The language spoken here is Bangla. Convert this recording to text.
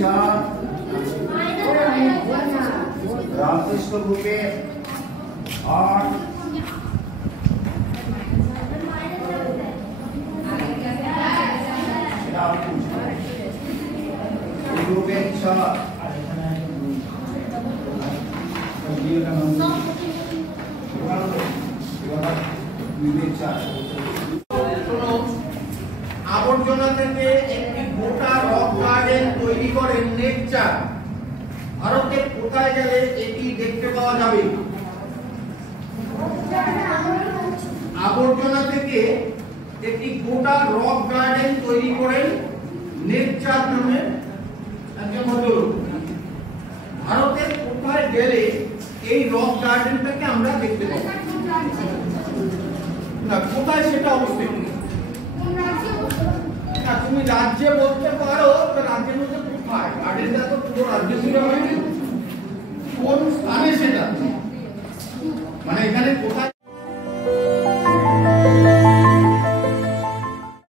चार रामकृष्ण ग्रुपे 8 ग्रुपे 6 আবর্জনা থেকে একটি গোটা রক গার্ডেন তৈরি করেন নেচার। ভারতের কোথায় গেলে এটি দেখতে পাওয়া যাবে? আবর্জনা থেকে একটি গোটা রক গার্ডেন তৈরি করেন নেচার নামে একজন ভদ্রলোক। ভারতের কোথায় গেলে এই রক গার্ডেনটাকে আমরা দেখতে পাবো? না, কোথায় সেটা অবস্থিত? তুমি রাজ্যে বলতে পারো, রাজ্যের মধ্যে কোথায়? গার্ডেনটা তো পুরো রাজ্য জুড়ে হয়নি, কোন স্থানে সেটা?